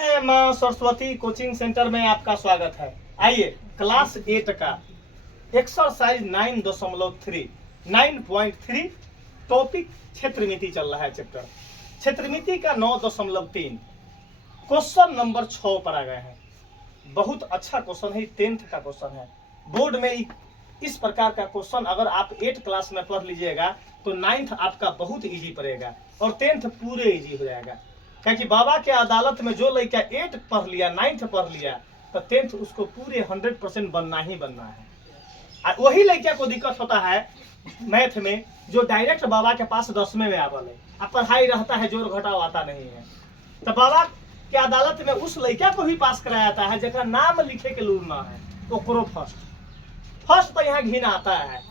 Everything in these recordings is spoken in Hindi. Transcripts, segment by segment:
मां सरस्वती कोचिंग सेंटर में आपका स्वागत है। आइए क्लास 8 का एक्सरसाइज 9.3 टॉपिक क्षेत्रमिति चल रहा है। चैप्टर क्षेत्रमिति का 9.3 क्वेश्चन नंबर 6 पर आ गए हैं। बहुत अच्छा क्वेश्चन है, 10th का क्वेश्चन है। बोर्ड में इस प्रकार का क्वेश्चन अगर आप 8 क्लास में पढ़ लीजिएगा तो 9th आपका बहुत इजी पड़ेगा और 10th पूरे इजी हो जाएगा। क्योंकि बाबा के अदालत में जो लड़का 8 पढ़ लिया, 9th पढ़ लिया तो 10th उसको पूरे 100% बनना ही बनना है। और वही लड़का को दिक्कत होता है मैथ में जो डायरेक्ट बाबा के पास 10वें में आवल है, अब पढ़ाई रहता है, जोड़ घटाव आता नहीं है। तो बाबा के अदालत में उस लड़का को भी पास कराया जाता है जगह नाम लिखे के लूर ना है, ओकरो फर्स्ट तो यहाँ घिन आता है।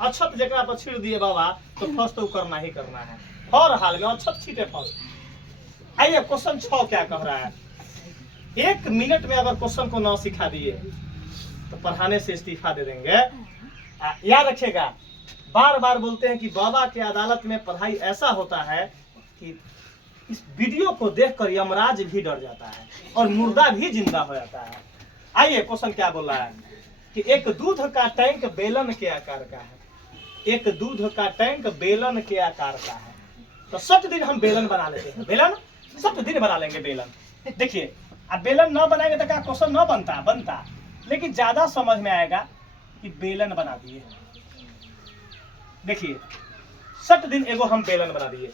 अक्षत जगह पर छिड़ दिए बाबा तो फर्स्ट तो करना ही करना है, हर हाल में अक्षत छीटे फर्स्ट। आइए क्वेश्चन 6 क्या कह रहा है। 1 मिनट में अगर क्वेश्चन को ना सिखा दिए तो पढ़ाने से इस्तीफा दे देंगे। याद रखिएगा, बार बार बोलते हैं कि बाबा के अदालत में पढ़ाई ऐसा होता है कि इस वीडियो को देखकर यमराज भी डर जाता है और मुर्दा भी जिंदा हो जाता है। आइए क्वेश्चन क्या बोल रहा है कि एक दूध का टैंक बेलन के आकार का है। एक दूध का टैंक बेलन के आकार का है। तो 7 दिन हम बेलन बना लेते हैं। बेलन 7 दिन बना लेंगे बेलन। देखिए, अब बेलन न बनाएंगे तो क्या क्वेश्चन न बनता, लेकिन ज्यादा समझ में आएगा कि बेलन बना दिए। देखिए 7 दिन एगो हम बेलन बना दिए।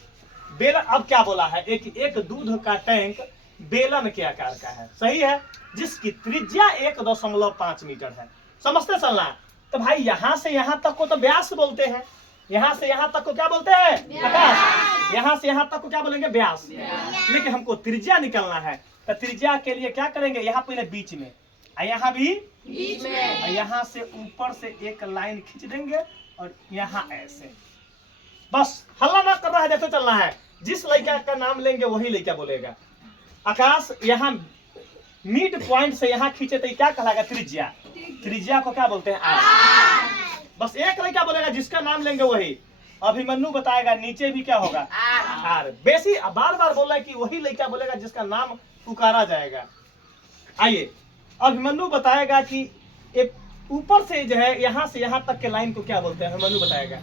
बेलन अब क्या बोला है, एक दूध का टैंक बेलन के आकार का है, सही है, जिसकी त्रिज्या 1.5 मीटर है। समझते चलना। तो भाई यहाँ से यहाँ तक को तो व्यास बोलते हैं, यहाँ से यहाँ तक को क्या बोलते हैं, आकाश। यहाँ से यहाँ तक को क्या बोलेंगे, व्यास। लेकिन हमको त्रिज्या निकलना है तो त्रिज्या के लिए क्या करेंगे, यहाँ पहले बीच में, यहाँ भी बीच में, यहाँ से ऊपर से एक लाइन खींच देंगे और यहाँ ऐसे। बस हल्ला ना करना है, जैसे चलना है। जिस लड़का का नाम लेंगे वही लड़का बोलेगा। आकाश यहाँ मिड पॉइंट से यहाँ खींचे तो क्या कहलाएगा, त्रिज्या। त्रिज्या को क्या बोलते हैं, आर। बस एक लड़का बोलेगा, जिसका नाम लेंगे वही। अभिमन्यु बताएगा नीचे भी क्या होगा, आर। बेसी बार बार बोल रहा है कि वही लड़का बोलेगा जिसका नाम पुकारा जाएगा। आइए अभिमन्यु बताएगा कि एक ऊपर से जो है यहाँ से यहाँ तक के लाइन को क्या बोलते हैं, अभिमन्यु बताएगा,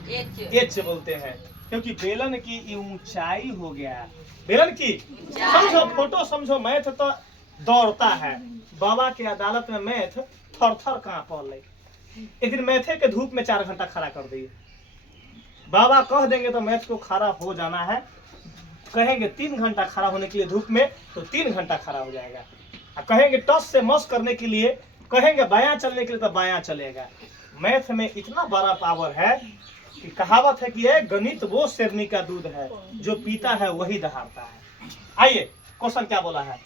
एच बोलते हैं। क्योंकि बेलन की ऊंचाई हो गया, बेलन की समझो, फोटो समझो। मैथ तो दौड़ता है, बाबा के अदालत में मैथ थर थर कहाँ पड़ रही। एक दिन मैथे के धूप में 4 घंटा खड़ा कर दिए। बाबा कह देंगे तो मैथ को खड़ा हो जाना है, कहेंगे 3 घंटा खड़ा होने के लिए धूप में तो 3 घंटा खड़ा हो जाएगा। और कहेंगे टस से मस करने के लिए, कहेंगे बायां चलने के लिए तो बायां चलेगा। मैथ में इतना बड़ा पावर है कि कहावत है कि ये गणित वो शेरनी का दूध है, जो पीता है वही दहाड़ता है। आइए क्वेश्चन क्या बोला है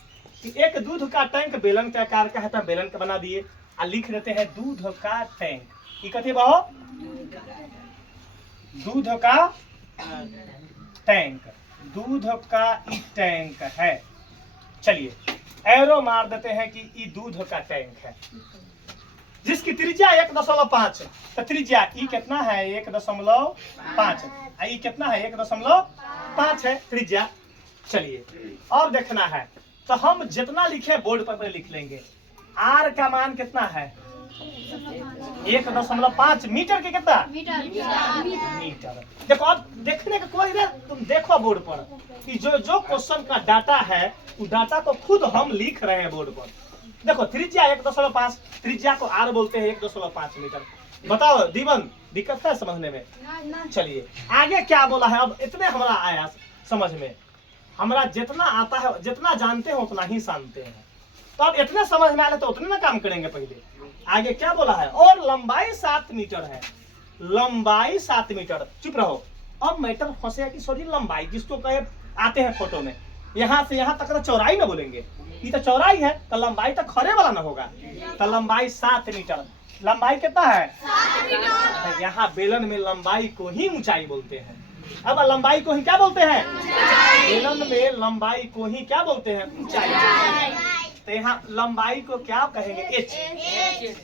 कि एक दूध का टैंक बेलन के आकार का है, तो बेलन का बना दिए और लिख देते हैं दूध का टैंक। ये कहते बहो, दूध का टैंक, दूध का ई टैंक है। चलिए एरो मार देते हैं कि ये दूध का टैंक है, जिसकी त्रिज्या 1.5। तो त्रिज्या ई कितना है, 1.5। ई कितना है, 1.5 है त्रिज्या। चलिए और देखना है तो हम जितना लिखे बोर्ड पर लिख लेंगे। आर का मान कितना है, 1.5 मीटर के कितना मीटर। देखो अब देखने का कोई नहीं, तुम देखो बोर्ड पर कि जो क्वेश्चन का डाटा है वो डाटा को खुद हम लिख रहे हैं बोर्ड पर। देखो त्रिज्या 1.5, त्रिज्या को आर बोलते हैं, 1.5 मीटर। बताओ दीवन, दिक्कत है समझने में? चलिए आगे क्या बोला है। अब इतने हमारा आया समझ में, हमारा जितना आता है, जितना जानते हैं उतना ही जानते हैं। तो अब इतने समझ में आए तो उतने ना काम करेंगे। पहले आगे क्या बोला है, और लंबाई 7 मीटर है। लंबाई 7 मीटर। चुप रहो, अब मैटर फंसे कि सॉरी लंबाई किसको कहे, आते हैं फोटो में, यहाँ से यहाँ तक तो चौड़ाई ना बोलेंगे, ये तो चौड़ाई है तो लंबाई तो खरे वाला ना होगा। तो लंबाई 7 मीटर। लंबाई कितना है, 7 मीटर। यहाँ बेलन में लंबाई को ही ऊंचाई बोलते हैं। अब लंबाई को ही क्या बोलते हैं, बेलन में लंबाई को ही क्या बोलते हैं, ऊंचाई। तो यहाँ लंबाई को क्या कहेंगे, एच।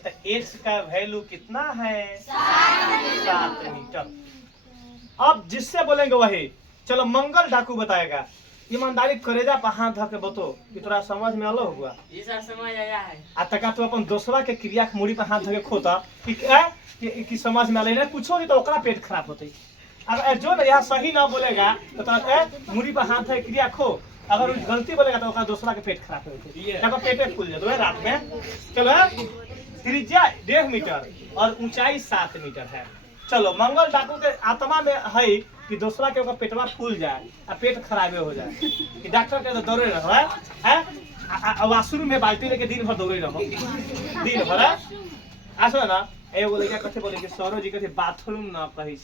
तो एच का वैल्यू कितना है, 7 मीटर। अब जिससे बोलेंगे वही। चलो मंगल डाकू बताएगा ईमानदारी करेजा पर हाथ धके बतो कि तोरा समझ में आलो हुआ ये सब समझ आया है। आ तका तू अपन दोस्तवा के क्रिया के मुड़ी पर हाथ धके खोता कि समझ में आले ना कुछो नहीं तो ओकरा पेट खराब होते। अगर जो ना यहाँ सही ना बोलेगा तो मुड़ी पर हाथ धके क्रिया खो, अगर गलती बोलेगा तो ओकरा दोस्तवा के पेट खराब होते, तब पेटे फूल जाते रात में। चलो त्रिज्या 1.5 मीटर और ऊंचाई 7 मीटर है। चलो मंगल डाकू के आत्मा में है कि दूसरा के पेटवा फूल जाए आ पेट खराबे हो जाए कि डॉक्टर के तो दौड़े रहो है वाशरूम में बाल्टी लेके दिन भर दौड़े रहो दिन भर आसो ना। एगो लड़का कथे बोले कि सरो जी कथे बाथरूम ना कही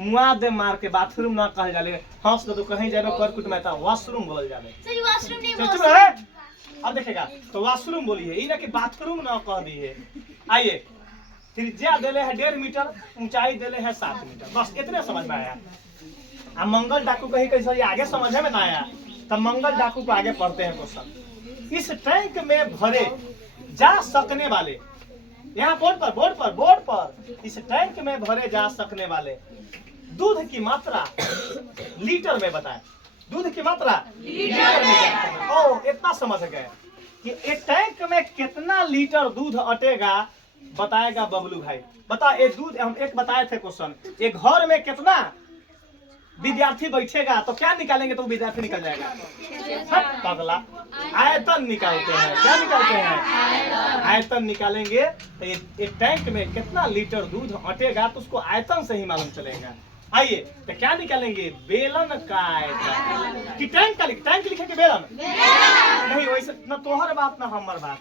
मुआ दे मार के बाथरूम ना कहल जाले हंस तो कहीं जाबे कर कुट में ता वाशरूम बोलल जाले सही वॉशरूम नहीं चुप बोल रहे। अब देखेगा तो वाशरूम बोलिए ई ना कि बाथरूम ना कह दिए। आइए त्रिज्या देले है 1.5 मीटर, ऊंचाई देले है 7 मीटर, बस इतने समझ में आया। अब मंगल डाकू कहीं कैसे ये आगे समझ में ना आया तब मंगल डाकू को आगे पढ़ते हैं क्वेश्चन। इस टैंक में भरे जा सकने वाले, यहाँ बोर्ड पर इस टैंक में भरे जा सकने वाले दूध की मात्रा लीटर में बताएं। दूध की मात्रा लीटर में। ओ इतना समझ गए कि एक टैंक में कितना लीटर दूध अटेगा बताएगा बबलू भाई। बता ये दूध हम एक बताए थे क्वेश्चन, एक घर में कितना विद्यार्थी बैठेगा तो क्या निकालेंगे तो विद्यार्थी निकल जाएगा पगला। आयतन निकालते हैं, क्या निकालते हैं आयतन निकालेंगे तो एक टैंक में कितना लीटर दूध अटेगा तो उसको आयतन से ही मालूम चलेगा। आइए तो क्या निकालेंगे बेलन का आयतन कि टैंक का टैंक लिखेंगे बेलन नहीं वैसे न तोहर बात ना हमर बात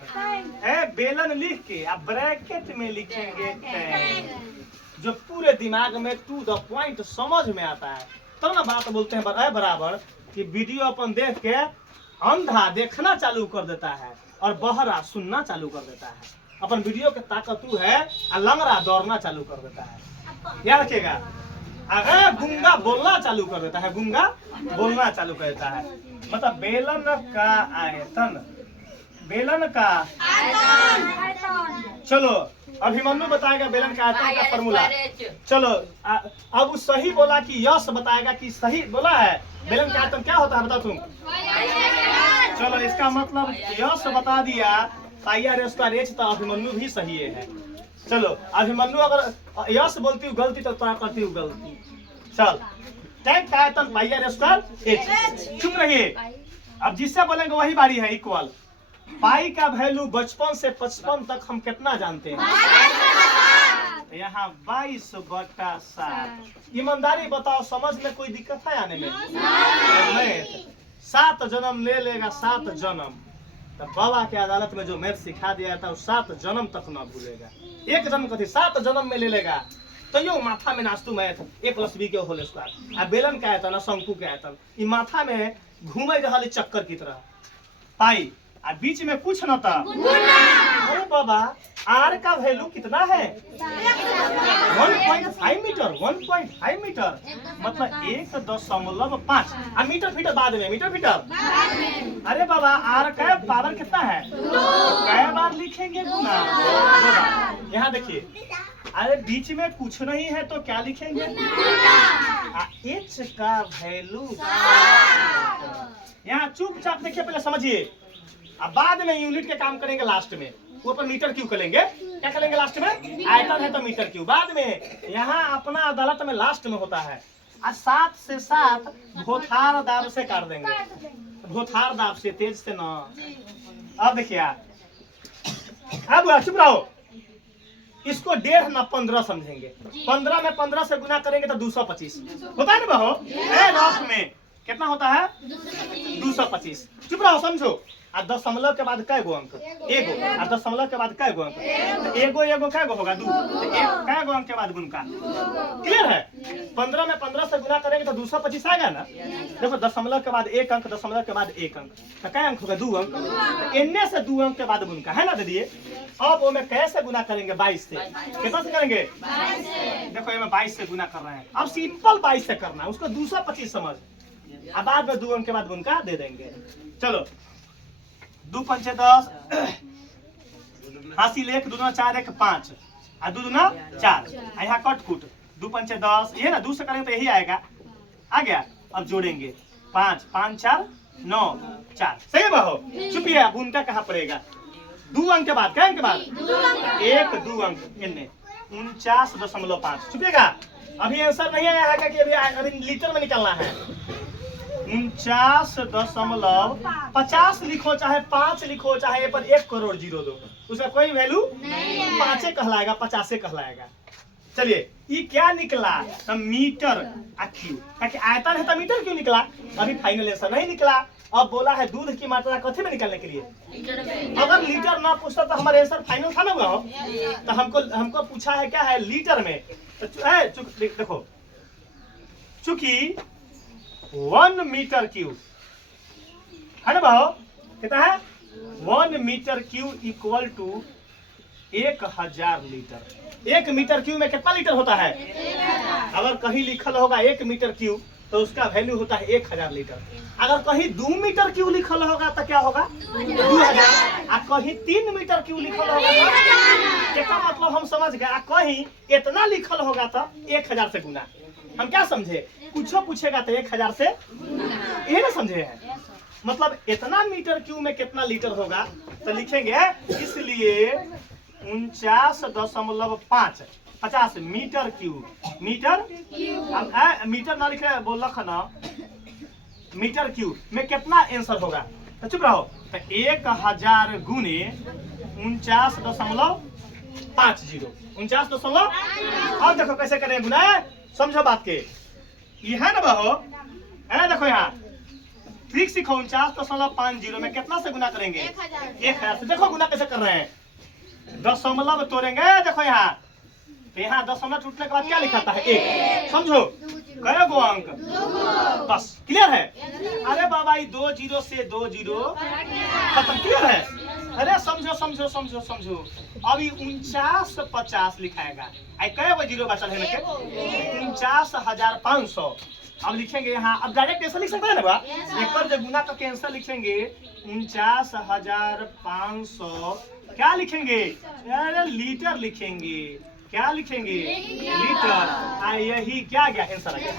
है। बेलन लिख के अब ब्रैकेट में लिखेंगे टैंक, जो पूरे दिमाग में टू द पॉइंट समझ में आता है तो ना बात बोलते हैं बराबर कि वीडियो अपन देख के अंधा देखना चालू कर देता है और बहरा सुनना चालू कर देता है। अपन वीडियो के ताकतू है और लंगड़ा दौड़ना चालू कर देता है। याद रखिएगा अगर गुंगा बोलना चालू कर देता है, गुंगा बोलना चालू कर देता है। मतलब बेलन का आयतन, बेलन का आयतन। चलो अभिमन्यु बताएगा बेलन का आयतन का फॉर्मूला। चलो अब सही बोला कि यश बताएगा कि सही बोला है बेलन का आयतन क्या होता है बताओ तुम। चलो इसका मतलब यश बता दिया पाइया उसका रेच तो अभिमन्यु भी सही है। चलो अभिमन्यु अगर यश बोलती हूँ गलती तो तोरा करती हूँ गलती। चल टैंक का आयतन पाइया स्क्वायर एच। चुप रहिए, अब जिससे बोलेंगे वही बारी है। इक्वल पाई का वैल्यू बचपन से 55 तक हम कितना जानते हैं यहाँ 22/7। ईमानदारी बताओ समझ में कोई दिक्कत है आने में नहीं। 7 जन्म ले लेगा 7 जन्म, तो बाबा के अदालत में जो मैथ सिखा दिया था वो 7 जन्म तक ना भूलेगा। एक जन्म कथी 7 जन्म में ले लेगा तो यो माथा में नास्तू मैथ a+b के होल स्क्वायर। आ बेलन का आयतन शंकु के आयतन ई माथा में घूमे रहा चक्कर की तरह पाई आ बीच में कुछ न था। अरे बाबा आर का वैल्यू कितना है 1.5 मीटर। 1.5 मीटर मतलब 1.5 आ मीटर फीटर बाद में मीटर फीटर। अरे बाबा आर का पावर कितना है कै बार लिखेंगे गुना। यहाँ देखिए अरे बीच में कुछ नहीं है तो क्या लिखेंगे एच का वैल्यू। यहाँ चुपचाप देखिए पहले समझिए अब बाद में यूनिट के काम करेंगे लास्ट में। वो पर मीटर क्यों करेंगे क्या करेंगे लास्ट में आयतन है तो मीटर क्यों बाद में। यहाँ अपना अदालत में लास्ट में होता है। आज 7 से 7 भोथार दाब से काट देंगे, भोथार दाब से तेज से ना। अब देखिए अब चुप रहो, इसको 1.5 ना 15 समझेंगे। 15 में 15 से गुना करेंगे तो 225 होता है ना बहो। रफ में कितना होता है 225। चुप रहो समझो। आ दशमलव के बाद कै गो अंक एगो, आ दशमलव के बाद कै गो अंक एगो, एगो कै गो होगा 2 तो एक कै गो अंक के बाद गुणका। क्लियर है 15 में 15 से गुना करेंगे तो 225 आएगा ना। देखो दशमलव के बाद 1 अंक, दशमलव के बाद 1 अंक तो कै अंक होगा 2 अंक। इनने से 2 अंक के बाद गुणका है ना दे दिए। अब वो में कैसे गुना करेंगे 22 से। कितना से करेंगे 22 से। देखो ये 22 से गुना कर रहे हैं। अब सिंपल 22 से करना है उसको 225 समझ। अब बाद में 2 अंक के बाद गुणका दे देंगे। चलो 2 पंचे 10 हासिल 1 2 दूना 4 1 5 आ 2 दूना 4 यहाँ कट कुट 2 पंचे 10 ये ना 2 से करेंगे तो यही आएगा आ गया। अब जोड़ेंगे 5 5 4 9 4 सही है बहो। चुपिए अब उनका कहाँ पड़ेगा 2 अंक के बाद, क्या अंक के बाद 1 2 अंक इनने 49.5 चुपिएगा। अभी आंसर नहीं आया है कि अभी लीटर में निकलना है। 49.50 लिखो चाहे 5 लिखो चाहे पर 1 करोड़ 0 दो, उसका कोई वैल्यू 5 कहलाएगा 50 कहलाएगा। चलिए ये क्या निकला तो मीटर आ क्यू, ताकि आयतन है तो मीटर क्यों निकला। अभी फाइनल आंसर नहीं निकला। अब बोला है दूध की मात्रा कथी में निकालने के लिए। अगर लीटर ना पूछता तो हमारे आंसर फाइनल था ना हुआ हो। तो हमको पूछा है क्या है लीटर में। तो देखो चूंकि 1 मीटर क्यूब है ना भाव कितना है 1 metre cube equal to 1000 litre. 1 metre cube में कितना लीटर होता है। अगर कहीं लिखल होगा 1 मीटर क्यूब तो उसका वैल्यू होता है 1000 लीटर। अगर कहीं 2 मीटर क्यूब लिखल होगा तो क्या होगा 2000। और कहीं 3 मीटर क्यूब लिखल होगा तो इसका मतलब हम समझ गए। कहीं इतना लिखल होगा तो 1000 से गुना। हम क्या समझे कुछ पूछेगा तो 1000 से ये ना समझे हैं। मतलब इतना मीटर क्यूब में कितना लीटर होगा तो लिखेंगे इसलिए 49.5 50 मीटर क्यूब। मीटर मीटर ना लिखे बोल ना मीटर क्यूब में कितना आंसर होगा। तो चुप रहो। तो 1000 गुने 49.50 49. अब देखो कैसे करें गुना। समझो बात के ये है ना बहो है। देखो यहाँ ठीक सीखो 49.50 में कितना से गुना करेंगे 1000 से। देखो गुना कैसे कर रहे हैं दशमलव तोड़ेंगे। देखो यहाँ तो यहाँ दशमलव टूटने के बाद क्या लिखाता है 1। समझो कई गो अंक बस क्लियर है। अरे बाबा ये 2 0 से 2 0 खत्म क्लियर है। अरे समझो समझो समझो समझो। अभी 49.50 लिखाएगा कई गो जीरो बचल है 49,500। अब लिखेंगे यहाँ अब डायरेक्ट ऐसा लिख सकते हैं ना एक जो गुना का कैंसर लिखेंगे 49,500 क्या लिखेंगे अरे लीटर लिखेंगे। क्या लिखेंगे लीटर। यही क्या गया आंसर आ गया।